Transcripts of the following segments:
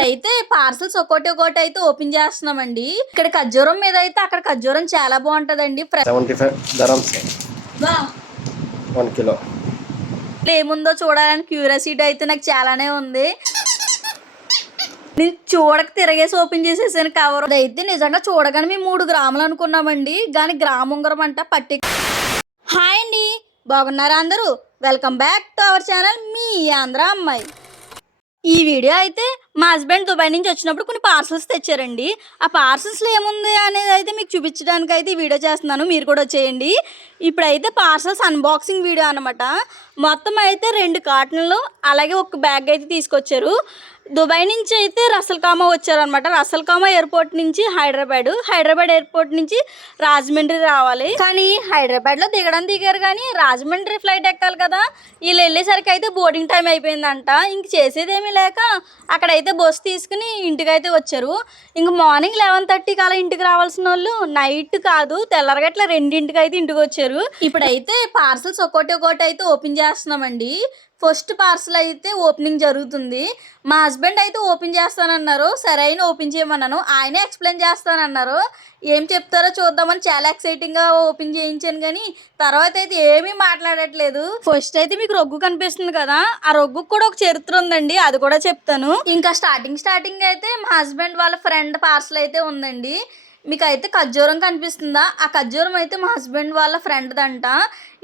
ఇప్పుడైతే పార్సల్స్ ఒక్కోటి అయితే ఓపెన్ చేస్తున్నామండి. ఇక్కడ ఖర్జూరం మీద అయితే అక్కడ ఖర్జూరం చాలా బాగుంటదండి. 75 dirhams 1 kilo. ఏముందో చూడాలని క్యూరియాసిటీ అయితే నాకు చాలానే ఉంది. నేను చూడక తిరగేసి ఓపెన్ చేసేసాను కవర్. అయితే నిజంగా చూడగానే మేము 3 గ్రాములు అనుకున్నామండి, కానీ గ్రాము ఉంగరం అంట పట్టి. హాయ్ అండి, బాగున్నారా అందరూ? Welcome back to our channel మీ ఆంధ్ర అమ్మాయి. ఈ వీడియో అయితే మా హస్బెండ్ దుబాయ్ నుంచి వచ్చినప్పుడు కొన్ని పార్సల్స్ తెచ్చారండి. ఆ పార్సల్స్లో ఏముంది అనేది అయితే మీకు చూపించడానికి అయితే ఈ వీడియో చేస్తున్నాను, మీరు కూడా వచ్చేయండి. ఇప్పుడైతే పార్సల్స్ అన్బాక్సింగ్ వీడియో అనమాట. మొత్తం అయితే 2 కార్టన్లు అలాగే ఒక బ్యాగ్ అయితే తీసుకొచ్చారు. దుబాయ్ నుంచి అయితే రసల్కామా వచ్చారనమాట. రసల్కామా ఎయిర్పోర్ట్ నుంచి హైదరాబాద్ ఎయిర్పోర్ట్ నుంచి రాజమండ్రి రావాలి. కానీ హైదరాబాద్లో దిగారు, కానీ రాజమండ్రి ఫ్లైట్ ఎక్కాలి కదా. వీళ్ళు వెళ్ళేసరికి అయితే బోర్డింగ్ టైం అయిపోయిందంట. ఇంక చేసేదేమీ లేక అక్కడైతే బస్సు తీసుకుని ఇంటికి అయితే వచ్చారు. ఇంక మార్నింగ్ 11:30కి అలా ఇంటికి రావాల్సిన వాళ్ళు నైట్ కాదు తెల్లరగట్ల 2ంటికి అయితే ఇంటికి వచ్చారు. ఇప్పుడైతే పార్సల్స్ ఒక్కోటి అయితే ఓపెన్ చేస్తున్నామండి. ఫస్ట్ పార్సల్ అయితే ఓపెనింగ్ జరుగుతుంది. మా హస్బెండ్ అయితే ఓపెన్ చేస్తానన్నారు. సరే అయినా ఓపెన్ చేయమన్నాను, ఆయనే ఎక్స్ప్లెయిన్ చేస్తానన్నారు. ఏం చెప్తారో చూద్దామని చాలా ఎక్సైటింగ్గా ఓపెన్ చేయించాను, కానీ తర్వాత అయితే ఏమీ మాట్లాడట్లేదు. ఫస్ట్ అయితే మీకు రొగ్గు కనిపిస్తుంది కదా, ఆ రొగ్గు కూడా ఒక చరిత్ర ఉందండి, అది కూడా చెప్తాను. ఇంకా స్టార్టింగ్ అయితే మా హస్బెండ్ వాళ్ళ ఫ్రెండ్ పార్సల్ అయితే ఉందండి. మీకు అయితే ఖర్జూరం కనిపిస్తుందా? ఆ ఖర్జూరం అయితే మా హస్బెండ్ వాళ్ళ ఫ్రెండ్దంట.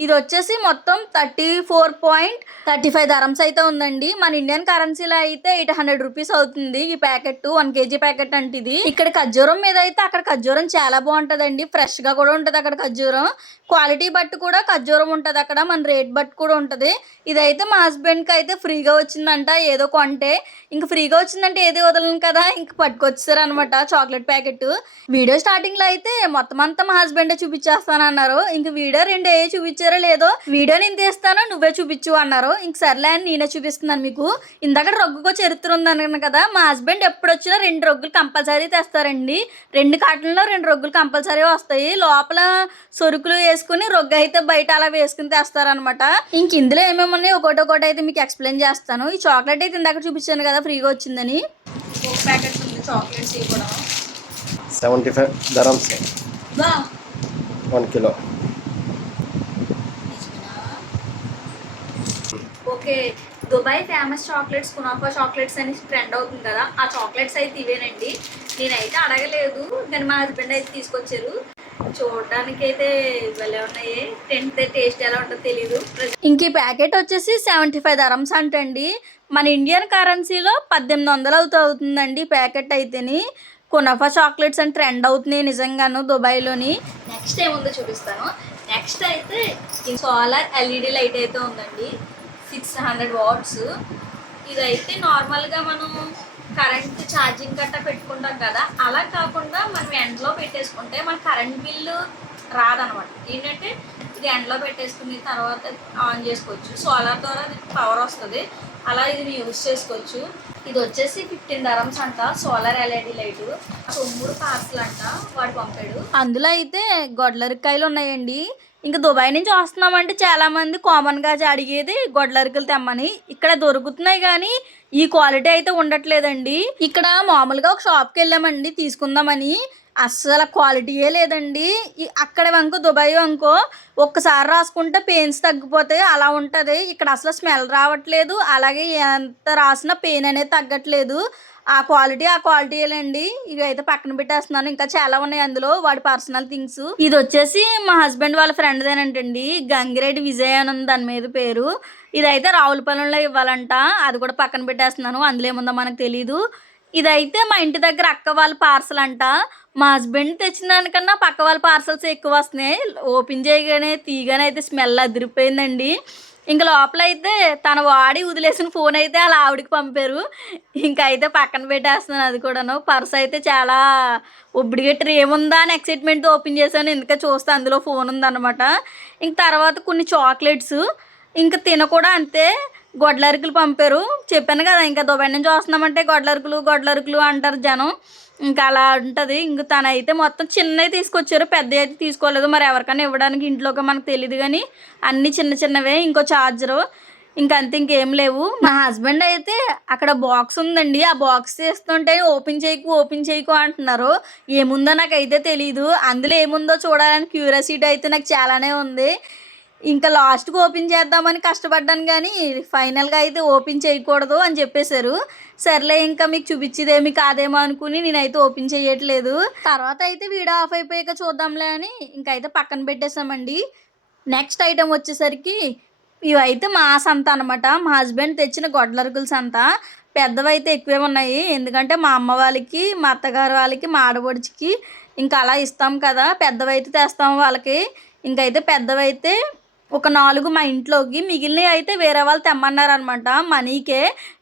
ఇది వచ్చేసి మొత్తం 34.35 dirhams అయితే ఉందండి. మన ఇండియన్ కరెన్సీలో అయితే 800 రూపీస్ అవుతుంది ఈ ప్యాకెట్. 1 kg ప్యాకెట్ అంటే ఇది. ఇక్కడ ఖర్జూరం మీద అయితే అక్కడ ఖర్జూరం చాలా బాగుంటుందండి, ఫ్రెష్గా కూడా ఉంటుంది అక్కడ ఖర్జూరం. క్వాలిటీ బట్టి కూడా ఖర్జూరం ఉంటుంది అక్కడ, మన రేట్ బట్టి కూడా ఉంటుంది. ఇదైతే మా హస్బెండ్కి అయితే ఫ్రీగా వచ్చిందంట, ఏదో కొంటే. ఇంక ఫ్రీగా వచ్చిందంటే ఏది వదలను కదా, ఇంక పట్టుకొచ్చారు అనమాట చాక్లెట్ ప్యాకెట్. వీడియో స్టార్టింగ్లో అయితే మొత్తం అంతా మా హస్బెండే చూపించేస్తానన్నారు. ఇంక వీడియో 2 చూపించారో లేదో, వీడియో నేను తీస్తాను నువ్వే చూపించు అన్నారు. ఇంక సర్లే అని నేనే చూపిస్తున్నాను మీకు. ఇందాక రొగ్గుకో చరిత్ర ఉందన్నాను కదా, మా హస్బెండ్ ఎప్పుడు వచ్చినా 2 రొగ్గులు కంపల్సరీ తెస్తారండి. 2 కార్టన్లో 2 రొగ్గులు కంపల్సరీ వస్తాయి. లోపల సరుకులు వేసుకుని రొగ్గు అయితే బయట అలా వేసుకుని తెస్తారనమాట. ఇంక ఇందులో ఏమేమి ఉన్నాయి ఒకటి అయితే మీకు ఎక్స్ప్లెయిన్ చేస్తాను. ఈ చాక్లెట్ అయితే ఇందాక చూపించాను కదా ఫ్రీగా వచ్చిందని, ఒక ప్యాకెట్ ఉంది చాక్లెట్స్ కూడా. 75 dirhams 1 kilo. Okay, Dubai famous chocolates kunafa chocolates అని ట్రెండ్ అవుతుంది కదా, ఆ చాక్లెట్స్ అయితే ఇవేనండి. నేనైతే అడగలేదు, కానీ మా హస్బెండ్ అయితే తీసుకొచ్చారు. చూడడానికి అయితే భలే ఉన్నాయి, టేస్ట్ ఎలా ఉంటుందో తెలీదు. ఇంక ఈ ప్యాకెట్ వచ్చేసి 75 dirhams అంటండి. మన ఇండియన్ కరెన్సీలో 1800 అవుతుందండి ఈ ప్యాకెట్ అయితేని. కునాఫా చాక్లెట్స్ అని ట్రెండ్ అవుతున్నాయి నిజంగాను దుబాయ్లోని. నెక్స్ట్ ఏముందో చూపిస్తాను. నెక్స్ట్ అయితే ఈ సోలార్ LED లైట్ అయితే ఉందండి, 600 watts. ఇదైతే నార్మల్గా మనం కరెంట్ ఛార్జింగ్ గట్టా పెట్టుకుంటాం కదా, అలా కాకుండా మనం ఎండలో పెట్టేసుకుంటే మన కరెంట్ బిల్లు రాదనమాట. ఏంటంటే ఇది ఎండలో పెట్టేసుకుని తర్వాత ఆన్ చేసుకోవచ్చు, సోలార్ ద్వారా పవర్ వస్తుంది, అలా ఇది యూజ్ చేసుకోవచ్చు. ఇది వచ్చేసి 15 dirhams అంట సోలార్ LED లైట్. 9 పార్సల్ అంట వాడు పంపాడు. అందులో అయితే గొడ్లరికాయలు ఉన్నాయండి. ఇంకా దుబాయ్ నుంచి వస్తున్నామంటే చాలామంది కామన్గా అడిగేది గొడ్లరికలు తెమ్మని. ఇక్కడ దొరుకుతున్నాయి కానీ ఈ క్వాలిటీ అయితే ఉండట్లేదండి. ఇక్కడ మామూలుగా ఒక షాప్కి వెళ్ళామండి తీసుకుందామని, అస్సలు క్వాలిటీయే లేదండి. అక్కడ వంకో దుబాయ్ వంకో ఒక్కసారి రాసుకుంటే పెయిన్స్ తగ్గిపోతాయి అలా ఉంటుంది. ఇక్కడ అసలు స్మెల్ రావట్లేదు, అలాగే ఎంత రాసినా పెయిన్ అనేది తగ్గట్లేదు. ఆ క్వాలిటీయేనండి. ఇవి అయితే పక్కన పెట్టేస్తున్నాను, ఇంకా చాలా ఉన్నాయి అందులో వాడి పర్సనల్ థింగ్స్. ఇది వచ్చేసి మా హస్బెండ్ వాళ్ళ ఫ్రెండ్దేనంటండి, గంగిరెడ్డి విజయ్ అని ఉంది దాని మీద పేరు. ఇదైతే రావులపాలెంలో ఇవ్వాలంట, అది కూడా పక్కన పెట్టేస్తున్నాను, అందులో ఏముందో మనకు తెలీదు. ఇదైతే మా ఇంటి దగ్గర అక్క వాళ్ళ పార్సల్ అంట. మా హస్బెండ్ తెచ్చిన దానికన్నా పక్క వాళ్ళ పార్సల్స్ ఎక్కువ వస్తున్నాయి. ఓపెన్ చేయగానే తీయగానే అయితే స్మెల్ అదిరిపోయిందండి. ఇంకా లోపల అయితే తన వాడి వదిలేసిన ఫోన్ అయితే అలా ఆవిడకి పంపారు. ఇంకా అయితే పక్కన పెట్టేస్తున్నాను అది కూడాను. పర్స్ అయితే చాలా ఒబ్బిడిగట్టి ఏముందా అని ఎక్సైట్మెంట్తో ఓపెన్ చేశాను, ఎందుకంటే చూస్తే అందులో ఫోన్ ఉందన్నమాట. ఇంక తర్వాత కొన్ని చాక్లెట్స్, ఇంకా తిన కూడా అంతే గొడ్లరికలు పంపారు. చెప్పాను కదా ఇంకా దుబాయ్ నుంచి వస్తున్నామంటే గొడ్లరికలు అంటారు జనం, ఇంకా అలా ఉంటుంది. ఇంక తనైతే మొత్తం చిన్నవి తీసుకొచ్చారు, పెద్దవి అయితే తీసుకోలేదు. మరి ఎవరికైనా ఇవ్వడానికి ఇంట్లోకి మనకు తెలియదు, కానీ అన్నీ చిన్నవే. ఇంకో ఛార్జరు, ఇంకంతే, ఇంకేం లేవు. మా హస్బెండ్ అయితే అక్కడ బాక్స్ ఉందండి, ఆ బాక్స్ తీస్తుంటే ఓపెన్ చేయకు అంటున్నారు. ఏముందో నాకైతే తెలీదు. అందులో ఏముందో చూడాలని క్యూరియాసిటీ అయితే నాకు చాలానే ఉంది. ఇంకా లాస్ట్కి ఓపెన్ చేద్దామని కష్టపడ్డాను, కానీ ఫైనల్గా అయితే ఓపెన్ చేయకూడదు అని చెప్పేశారు. సర్లే, ఇంకా మీకు చూపించేదేమి కాదేమో అనుకుని నేనైతే ఓపెన్ చేయట్లేదు. తర్వాత అయితే వీడియో ఆఫ్ అయిపోయాక చూద్దాంలే అని ఇంకైతే పక్కన పెట్టేసామండి. నెక్స్ట్ ఐటెం వచ్చేసరికి ఇవైతే మా సంత అనమాట. మా హస్బెండ్ తెచ్చిన గొడ్లరుగుల సంత. పెద్దవైతే ఎక్కువే ఉన్నాయి, ఎందుకంటే మా అమ్మ వాళ్ళకి, మా అత్తగారు వాళ్ళకి, మా ఆడపడుచుకి ఇంకా అలా ఇస్తాం కదా. పెద్దవైతే తెస్తాం వాళ్ళకి. ఇంకైతే పెద్దవైతే ఒక 4 మా ఇంట్లోకి, మిగిలినవి అయితే వేరే వాళ్ళు తెమ్మన్నారనమాట మనీకే.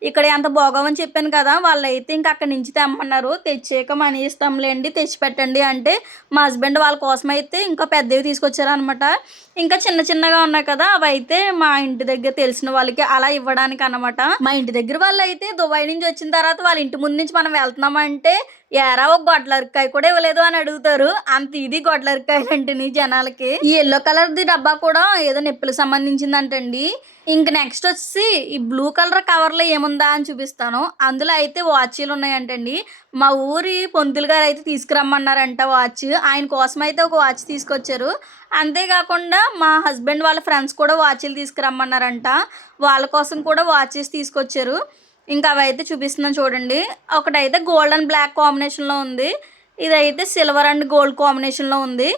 ఇక్కడ ఎంత బాగోమని చెప్పాను కదా, వాళ్ళైతే ఇంక అక్కడి నుంచి తెమ్మన్నారు. తెచ్చాక మనీ ఇస్తాంలేండి, తెచ్చి పెట్టండి అంటే మా హస్బెండ్ వాళ్ళ కోసం అయితే ఇంకా పెద్దవి తీసుకొచ్చారనమాట. ఇంకా చిన్న చిన్నగా ఉన్నాయి కదా, అవి అయితే మా ఇంటి దగ్గర తెలిసిన వాళ్ళకి అలా ఇవ్వడానికి అనమాట. మా ఇంటి దగ్గర వాళ్ళు అయితే దుబాయ్ నుంచి వచ్చిన తర్వాత వాళ్ళ ఇంటి ముందు నుంచి మనం వెళ్తున్నామంటే ఏరా ఒక గొడ్లరికాయ కూడా ఇవ్వలేదు అని అడుగుతారు. అంత ఇది గొడ్లరికాయలు అంటేని జనాలకి. ఈ ఎల్లో కలర్ది డబ్బా కూడా ఏదో నొప్పులకు సంబంధించిందంటండి. ఇంక నెక్స్ట్ వచ్చి ఈ బ్లూ కలర్ కవర్లో ఏముందా అని చూపిస్తాను. అందులో అయితే వాచీలు ఉన్నాయంటండి. మా ఊరి పొంతులు గారు అయితే తీసుకురమ్మన్నారంట వాచ్. ఆయన కోసం అయితే ఒక వాచ్ తీసుకొచ్చారు. అంతేకాకుండా మా హస్బెండ్ వాళ్ళ ఫ్రెండ్స్ కూడా వాచీలు తీసుకురమ్మన్నారంట. వాళ్ళ కోసం కూడా వాచెస్ తీసుకొచ్చారు. ఇంకా అవి అయితే చూపిస్తున్నాను చూడండి. ఒకటైతే గోల్డ్ అండ్ బ్లాక్ కాంబినేషన్లో ఉంది, ఇదైతే సిల్వర్ అండ్ గోల్డ్ కాంబినేషన్లో ఉంది.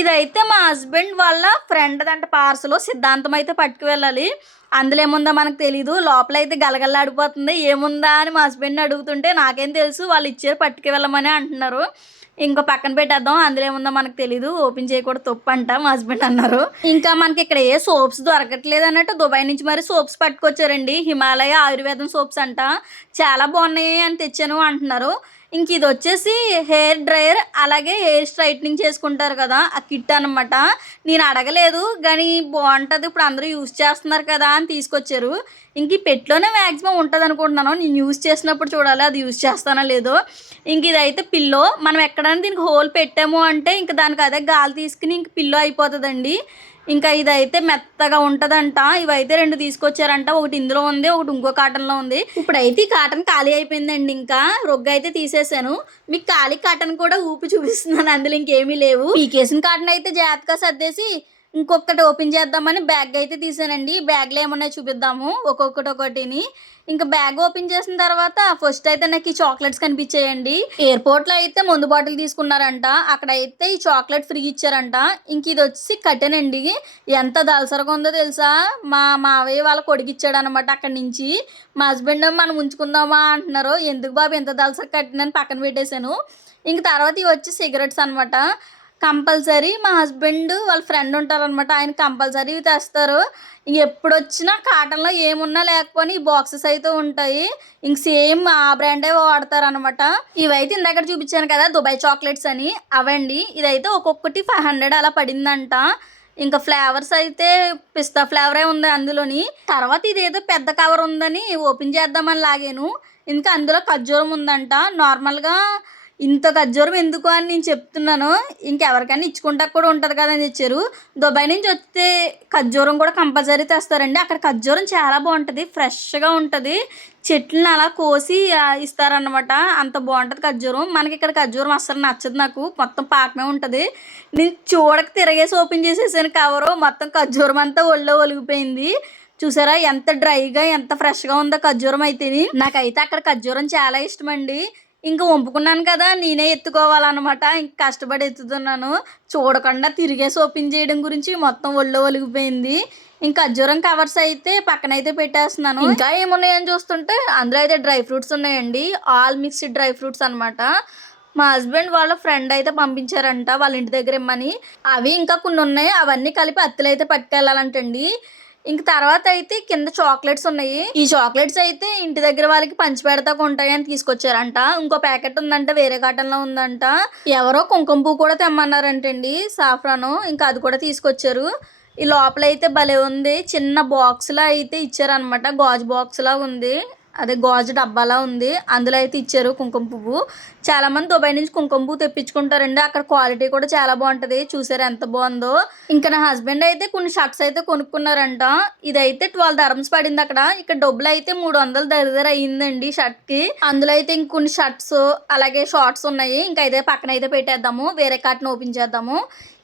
ఇదైతే మా హస్బెండ్ వాళ్ళ ఫ్రెండ్ దంట పార్సల్, సిద్ధాంతం అయితే పట్టుకు వెళ్ళాలి. అందులో ఏముందో మనకు తెలీదు. లోపల అయితే గలగల్లాడిపోతుంది. ఏముందా అని మా హస్బెండ్ని అడుగుతుంటే నాకేం తెలుసు, వాళ్ళు ఇచ్చారు పట్టుకు వెళ్ళమని అంటున్నారు. ఇంకో పక్కన పెట్టేద్దాం, అందులో ఏముందో మనకు తెలీదు, ఓపెన్ చేయకూడదు తప్పు అంట మా హస్బెండ్ అన్నారు. ఇంకా మనకి ఇక్కడ ఏ సోప్స్ దొరకట్లేదు అన్నట్టు దుబాయ్ నుంచి మరి సోప్స్ పట్టుకొచ్చారండి. హిమాలయ ఆయుర్వేదం సోప్స్ అంట, చాలా బాగున్నాయి అని తెచ్చాను అంటున్నారు. ఇంక ఇది వచ్చేసి హెయిర్ డ్రైయర్, అలాగే హెయిర్ స్ట్రైట్నింగ్ చేసుకుంటారు కదా ఆ కిట్ అనమాట. నేను అడగలేదు కానీ బాగుంటుంది, ఇప్పుడు అందరూ యూజ్ చేస్తున్నారు కదా అని తీసుకొచ్చారు. ఇంక ఈ పెట్లోనే మ్యాక్సిమం ఉంటుంది అనుకుంటున్నాను. నేను యూజ్ చేసినప్పుడు చూడాలి అది యూజ్ చేస్తానో లేదో. ఇంక ఇదైతే పిల్లో. మనం ఎక్కడైనా దీనికి హోల్ పెట్టాము అంటే ఇంక దానికి అదే గాలి తీసుకుని ఇంక పిల్లో అయిపోతుందండి. ఇంకా ఇదైతే మెత్తగా ఉంటుందంట. ఇవైతే 2 తీసుకొచ్చారంట, ఒకటి ఇందులో ఉంది, ఒకటి ఇంకో కాటన్లో ఉంది. ఇప్పుడైతే ఈ కాటన్ ఖాళీ అయిపోయిందండి. ఇంకా రొగ్గ అయితే తీసేసాను. మీకు ఖాళీ కాటన్ కూడా ఊపి చూపిస్తున్నాను, అందులో ఇంకేమీ లేవు. పీకేసిన కాటన్ అయితే జాగ్రత్తగా సర్దేసి ఇంకొకటి ఓపెన్ చేద్దామని బ్యాగ్ అయితే తీసానండి. బ్యాగ్లో ఏమన్నాయో చూపిద్దాము ఒక్కొక్కటిని. ఇంకా బ్యాగ్ ఓపెన్ చేసిన తర్వాత ఫస్ట్ అయితే నాకు ఈ చాక్లెట్స్ కనిపించాయండి. ఎయిర్పోర్ట్లో అయితే మందు బాటిల్ తీసుకున్నారంట, అక్కడైతే ఈ చాక్లెట్ ఫ్రీ ఇచ్చారంట. ఇంక ఇది వచ్చి కట్టెనండి. ఎంత దలసరగా ఉందో తెలుసా, మా మావయ్య వాళ్ళ కొడుకిచ్చాడు అనమాట అక్కడి నుంచి. మా హస్బెండ్ మనం ఉంచుకుందామా అంటున్నారు. ఎందుకు బాబు ఎంత దలసర కట్టినని పక్కన పెట్టేశాను. ఇంక తర్వాత ఇవి వచ్చి సిగరెట్స్ అనమాట. కంపల్సరీ మా హస్బెండ్ వాళ్ళ ఫ్రెండ్ ఉంటారనమాట, ఆయన కంపల్సరీ తెస్తారు. ఎప్పుడు వచ్చినా కాటన్లో ఏమున్నా లేకపోయినా ఈ బాక్సెస్ అయితే ఉంటాయి. ఇంక సేమ్ ఆ బ్రాండే వాడతారనమాట. ఇవైతే ఇందాక చూపించాను కదా దుబాయ్ చాక్లెట్స్ అని, అవండి. ఇదైతే ఒక్కొక్కటి 500 అలా పడిందంట. ఇంకా ఫ్లేవర్స్ అయితే పిస్తా ఫ్లేవరే ఉంది అందులోని. తర్వాత ఇదేదో పెద్ద కవర్ ఉందని ఓపెన్ చేద్దామని లాగాను. ఇంకా అందులో ఖర్జూరం ఉందంట. నార్మల్గా ఇంత ఖర్జూరం ఎందుకు అని నేను చెప్తున్నాను, ఇంకెవరికైనా ఇచ్చుకుంటా కూడా ఉంటుంది కదా అని తెచ్చారు. దుబాయ్ నుంచి వస్తే ఖర్జూరం కూడా కంపల్సరీ తెస్తారండి. అక్కడ ఖర్జూరం చాలా బాగుంటుంది, ఫ్రెష్గా ఉంటుంది. చెట్లను అలా కోసి ఇస్తారనమాట, అంత బాగుంటుంది ఖర్జూరం. మనకి ఇక్కడ ఖర్జూరం అస్సలు నచ్చదు, నాకు మొత్తం పాకమే ఉంటుంది. నేను చూడక తిరగేసి ఓపెన్ చేసేసాను కవరు, మొత్తం ఖర్జూరం అంతా ఒళ్ళో ఒలిగిపోయింది. చూసారా ఎంత డ్రైగా ఎంత ఫ్రెష్గా ఉందో ఖర్జూరం అయితే. నాకైతే అక్కడ ఖర్జూరం చాలా ఇష్టం అండి. ఇంకా వంపుకున్నాను కదా, నేనే ఎత్తుకోవాలన్నమాట. ఇంక కష్టపడి ఎత్తుతున్నాను, చూడకుండా తిరిగేసి ఓపెన్ చేయడం గురించి మొత్తం ఒళ్ళో ఒలిగిపోయింది. ఇంకా ఖర్జూరం కవర్స్ అయితే పక్కనైతే పెట్టేస్తున్నాను. ఇంకా ఏమున్నాయని చూస్తుంటే అందులో అయితే డ్రై ఫ్రూట్స్ ఉన్నాయండి, ఆల్ మిక్స్డ్ డ్రై ఫ్రూట్స్ అనమాట. మా హస్బెండ్ వాళ్ళ ఫ్రెండ్ అయితే పంపించారంట వాళ్ళ ఇంటి దగ్గర ఇమ్మని. అవి ఇంకా కొన్ని ఉన్నాయి, అవన్నీ కలిపి అత్తలు అయితే పట్టుకెళ్ళాలంటండి. ఇంక తర్వాత అయితే కింద చాక్లెట్స్ ఉన్నాయి. ఈ చాక్లెట్స్ అయితే ఇంటి దగ్గర వాళ్ళకి పంచి పెడతాకు ఉంటాయని తీసుకొచ్చారంట. ఇంకో ప్యాకెట్ ఉందంట, వేరే కాటన్లో ఉందంట. ఎవరో కుంకుమ పువ్వు కూడా తెమ్మన్నారంటండి, సాఫ్రాను. ఇంకా అది కూడా తీసుకొచ్చారు. ఈ లోపల అయితే భలే ఉంది, చిన్న బాక్స్లా అయితే ఇచ్చారనమాట, గాజు బాక్స్లా ఉంది. అదే గాజు డబ్బాలా ఉంది, అందులో అయితే ఇచ్చారు కుంకుమ పువ్వు. చాలా మంది దుబాయ్ నుంచి కుంకుమ పువ్వు తెప్పించుకుంటారండి, అక్కడ క్వాలిటీ కూడా చాలా బాగుంటది. చూసారు ఎంత బాగుందో. ఇంకా నా హస్బెండ్ అయితే కొన్ని షర్ట్స్ అయితే కొనుక్కున్నారంట. ఇదైతే 12 dirhams పడింది అక్కడ. ఇక్కడ డబ్బులు అయితే 300 దగ్గర అయ్యిందండి షర్ట్ కి. అందులో అయితే ఇంకొన్ని షర్ట్స్ అలాగే షార్ట్స్ ఉన్నాయి. ఇంకా అయితే పక్కన అయితే పెట్టేద్దాము, వేరే కార్ట్ని ఓపెన్ చేద్దాము.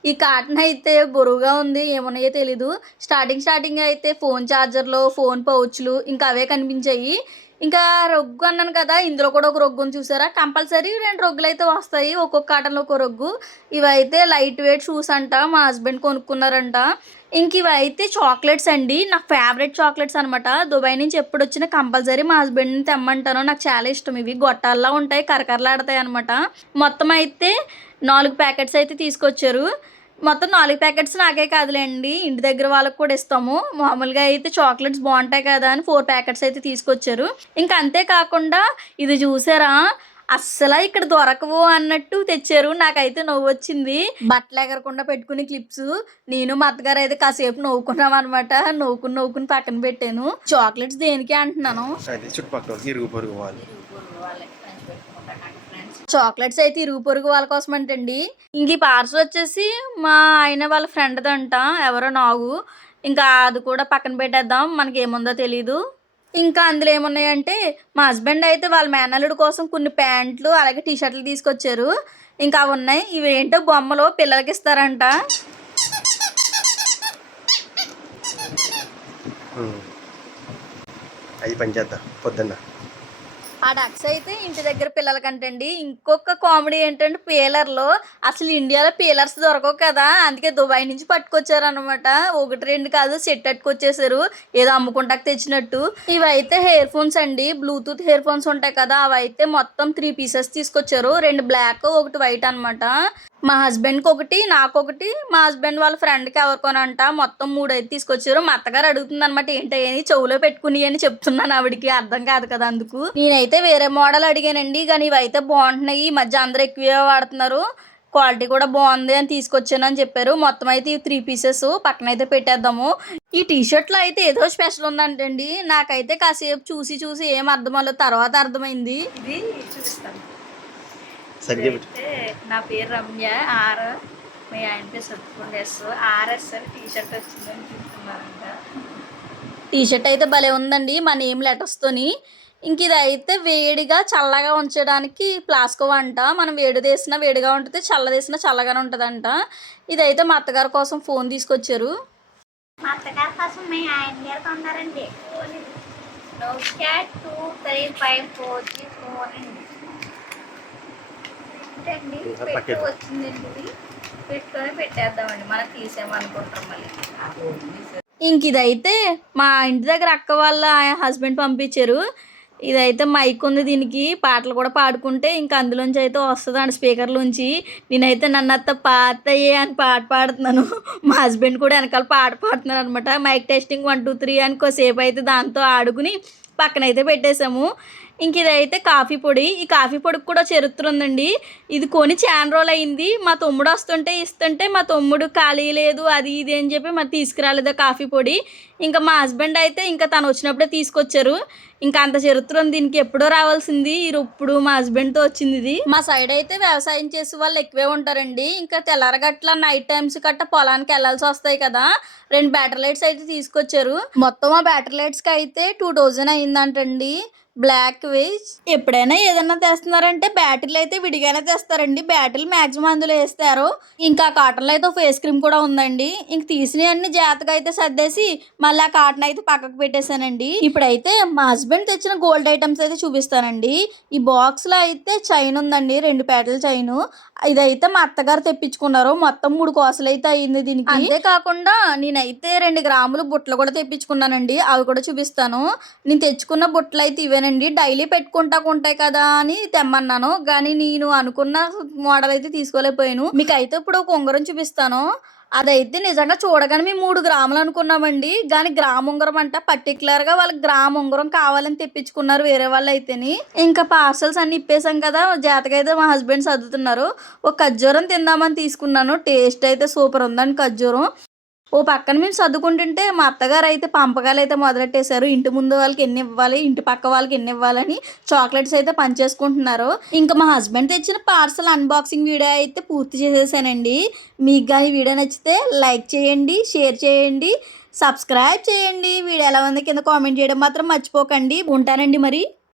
ఈ కాటన్ అయితే బరువుగా ఉంది, ఏమున్నాయో తెలీదు. స్టార్టింగ్ అయితే ఫోన్ ఛార్జర్లు, ఫోన్ పౌచ్లు ఇంకా అవే కనిపించాయి. ఇంకా రొగ్గు అన్నాను కదా, ఇందులో కూడా ఒక రొగ్గుని చూసారా, కంపల్సరీ 2 రొగ్గులు అయితే వస్తాయి, ఒక్కొక్క కాటన్లో ఒక రొగ్గు. ఇవైతే లైట్ వెయిట్ షూస్ అంట, మా హస్బెండ్ కొనుక్కున్నారంట. ఇంక ఇవైతే చాక్లెట్స్ అండి, నా ఫేవరెట్ చాక్లెట్స్ అనమాట. దుబాయ్ నుంచి ఎప్పుడు వచ్చినా కంపల్సరీ మా హస్బెండ్ని తెమ్మంటాను, నాకు చాలా ఇష్టం. ఇవి గొట్టాల్లో ఉంటాయి, కరకరలాడతాయి అనమాట. మొత్తం అయితే 4 ప్యాకెట్స్ అయితే తీసుకొచ్చారు. మొత్తం 4 ప్యాకెట్స్ నాకే కాదులేండి, ఇంటి దగ్గర వాళ్ళకి కూడా ఇస్తాము. మామూలుగా అయితే చాక్లెట్స్ బాగుంటాయి కదా అని 4 ప్యాకెట్స్ అయితే తీసుకొచ్చారు. ఇంకా అంతేకాకుండా ఇది చూసారా, అస్సలు ఇక్కడ దొరకవు అన్నట్టు తెచ్చారు. నాకైతే నవ్వు వచ్చింది. బట్టలు ఎగరకుండా పెట్టుకుని క్లిప్స్. నేను మా అత్తగారు అయితే కాసేపు నవ్వుకున్నాం అనమాట. నవ్వుకుని పక్కన పెట్టాను. చాక్లెట్స్ దేనికి అంటున్నాను, చుట్టుపక్కల ఇరుగు పొరుగు వాళ్ళు చాక్లెట్స్ అయితే ఇరుగు పొరుగు వాళ్ళ కోసం అంటండి. ఇంక ఈ పార్సల్ వచ్చేసి మా ఆయన వాళ్ళ ఫ్రెండ్దంట, ఎవరో నాగు. ఇంకా అది కూడా పక్కన పెట్టేద్దాం, మనకి ఏముందో తెలీదు. ఇంకా అందులో ఏమున్నాయంటే మా హస్బెండ్ అయితే వాళ్ళ మేనల్లుడి కోసం కొన్ని ప్యాంట్లు అలాగే టీషర్ట్లు తీసుకొచ్చారు. ఇంకా అవి ఉన్నాయి. ఇవి ఏంటో బొమ్మలు పిల్లలకి ఇస్తారంట. అవి పని చేద్దాం పొద్దున్న. ఆ డక్స్ అయితే ఇంటి దగ్గర పిల్లలకంటండి. ఇంకొక కామెడీ ఏంటంటే పీలర్లో, అసలు ఇండియాలో పీలర్స్ దొరకవు కదా, అందుకే దుబాయ్ నుంచి పట్టుకొచ్చారనమాట. 1-2 కాదు, సెట్ పట్టుకొచ్చేసారు, ఏదో అమ్ముకుంటాక తెచ్చినట్టు. ఇవైతే హెయిర్ ఫోన్స్ అండి, బ్లూటూత్ హెయిర్ ఫోన్స్ ఉంటాయి కదా, అవైతే మొత్తం 3 పీసెస్ తీసుకొచ్చారు. 2 బ్లాక్, 1 వైట్ అనమాట. మా హస్బెండ్కి ఒకటి, నాకొకటి, మా హస్బెండ్ వాళ్ళ ఫ్రెండ్కి ఎవరికోనంట. మొత్తం 3 అయితే తీసుకొచ్చారు. మా అత్తగారు అడుగుతుంది అనమాట, ఏంటని చెవులో పెట్టుకుని అని చెప్తున్నాను. ఆవిడికి అర్థం కాదు కదా, అందుకు నేనైతే వేరే మోడల్ అడిగానండి. కానీ ఇవైతే బాగుంటున్నాయి, ఈ మధ్య అందరూ ఎక్కువే వాడుతున్నారు, క్వాలిటీ కూడా బాగుంది అని తీసుకొచ్చాను అని చెప్పారు. మొత్తం అయితే 3 పీసెస్ పక్కన అయితే పెట్టేద్దాము. ఈ టీషర్ట్లో అయితే ఏదో స్పెషల్ ఉందంటండి. నాకైతే కాసేపు చూసి ఏం అర్థం అవ్వలేదు, తర్వాత అర్థమైంది. ఇది చూపిస్తాను. నా పేరు రమ్య, ఆర్, మీ ఆయన పేరు సత్తుకుండేస్, ఆర్ఎస్ అని టీషర్ట్ వచ్చిందని చూస్తున్నారంట. టీషర్ట్ అయితే భలే ఉందండి, మా నేమ్ లెటర్స్తోని. ఇంక ఇది అయితే వేడిగా చల్లగా ఉంచడానికి ప్లాస్కో అంట. మనం వేడి తీసినా వేడిగా ఉంటుంది, చల్లదేసినా చల్లగానే ఉంటుందంట. ఇదైతే మా అత్తగారి కోసం ఫోన్ తీసుకొచ్చారు. మా అత్తగారి కోసం మీ ఆయన గారు కొన్నారండి నోకియా 2354 ఫోన్ అండి. వచ్చిందండి, పెట్టుకొని పెట్టేద్దామండి, మనం తీసామనుకుంటాం మళ్ళీ. ఇంక ఇదైతే మా ఇంటి దగ్గర అక్క వాళ్ళ హస్బెండ్ పంపించారు. ఇదైతే మైక్ ఉంది, దీనికి పాటలు కూడా పాడుకుంటే ఇంకా అందులోంచి అయితే వస్తుందండి, స్పీకర్లోంచి. నేనైతే నన్నత్త పాతయ్యే అని పాట పాడుతున్నాను, మా హస్బెండ్ కూడా వెనకాల పాట పాడుతున్నారు అనమాట. మైక్ టెస్టింగ్ 1 2 3 అని కొద్దిసేపు అయితే దాంతో ఆడుకుని పక్కనైతే పెట్టేశాము. ఇంక ఇదైతే కాఫీ పొడి. ఈ కాఫీ పొడికి కూడా చరిత్ర ఉందండి. ఇది కొని చాలా రోజులు అయింది. మా తమ్ముడు వస్తుంటే ఇస్తుంటే మా తమ్ముడు ఖాళీ లేదు అది ఇది అని చెప్పి మరి తీసుకురాలేదు కాఫీ పొడి. ఇంకా మా హస్బెండ్ అయితే ఇంకా తను వచ్చినప్పుడే తీసుకొచ్చారు. ఇంకా అంత చరిత్ర ఉంది దీనికి, ఎప్పుడో రావాల్సింది, ఇప్పుడు మా హస్బెండ్తో వచ్చింది ఇది. మా సైడ్ అయితే వ్యవసాయం చేసే వాళ్ళు ఎక్కువే ఉంటారండి. ఇంకా తెల్లారగట్ల నైట్ టైమ్స్ గట్ట పొలానికి వెళ్ళాల్సి వస్తాయి కదా, 2 బ్యాటరీ లైట్స్ అయితే తీసుకొచ్చారు. మొత్తం ఆ బ్యాటరీ లైట్స్కి అయితే 2000 అయిందంటండి. బ్లాక్ వేజ్ ఎప్పుడైనా ఏదైనా తెస్తున్నారంటే బ్యాటరీలు అయితే విడిగానే తెస్తారండి, బ్యాటరీలు మ్యాక్సిమం అందులో వేస్తారు. ఇంకా కాటన్లో అయితే ఫేస్ క్రీమ్ కూడా ఉందండి. ఇంక తీసినవన్నీ జాగ్రత్తగా అయితే సర్దేసి మళ్ళీ ఆ కాటన్ అయితే పక్కకు పెట్టేశానండి. ఇప్పుడైతే మా హస్బెండ్ తెచ్చిన గోల్డ్ ఐటమ్స్ అయితే చూపిస్తానండి. ఈ బాక్స్లో అయితే చైన్ ఉందండి, 2 పేటల చైన్. ఇదైతే మా అత్తగారు తెప్పించుకున్నారు, మొత్తం 3 కోసలు అయితే అయింది దీనికి. అంతేకాకుండా నేనైతే 2 గ్రాములు బుట్టలు కూడా తెప్పించుకున్నానండి, అవి కూడా చూపిస్తాను. నేను తెచ్చుకున్న బుట్టలు అయితే ఇవేనండి, డైలీ పెట్టుకుంటాకుంటాయి కదా అని తెమ్మన్నాను. కానీ నేను అనుకున్న మోడల్ అయితే తీసుకోలేకపోయాను. మీకు అయితే ఇప్పుడు ఒక ఉంగరం చూపిస్తాను. అదైతే నిజంగా చూడగానే మేము 3 గ్రాములు అనుకున్నామండి, కానీ గ్రామ్ ఉంగరం అంట. పర్టికులర్గా వాళ్ళకి గ్రామ్ ఉంగరం కావాలని తెప్పించుకున్నారు వేరే వాళ్ళు అయితేని. ఇంకా పార్సల్స్ అన్ని ఇప్పేసాం కదా, జాతక అయితే మా హస్బెండ్ సర్దుతున్నారు. ఒక ఖర్జూరం తిందామని తీసుకున్నాను, టేస్ట్ అయితే సూపర్ ఉందండి ఖర్జూరం. ఓ పక్కన మేము సర్దుకుంటుంటే మా అత్తగారు అయితే పంపకాలు అయితే మొదలెట్టేశారు. ఇంటి ముందు వాళ్ళకి ఎన్ని ఇవ్వాలి, ఇంటి పక్క వాళ్ళకి ఎన్ని ఇవ్వాలని చాక్లెట్స్ అయితే పంచేసుకుంటున్నారు. ఇంకా మా హస్బెండ్ తెచ్చిన పార్సల్ అన్బాక్సింగ్ వీడియో అయితే పూర్తి చేసేసానండి. మీకు కానీ వీడియో నచ్చితే లైక్ చేయండి, షేర్ చేయండి, సబ్స్క్రైబ్ చేయండి. వీడియో ఎలా ఉంది కింద కామెంట్ చేయడం మాత్రం మర్చిపోకండి. ఉంటానండి మరి.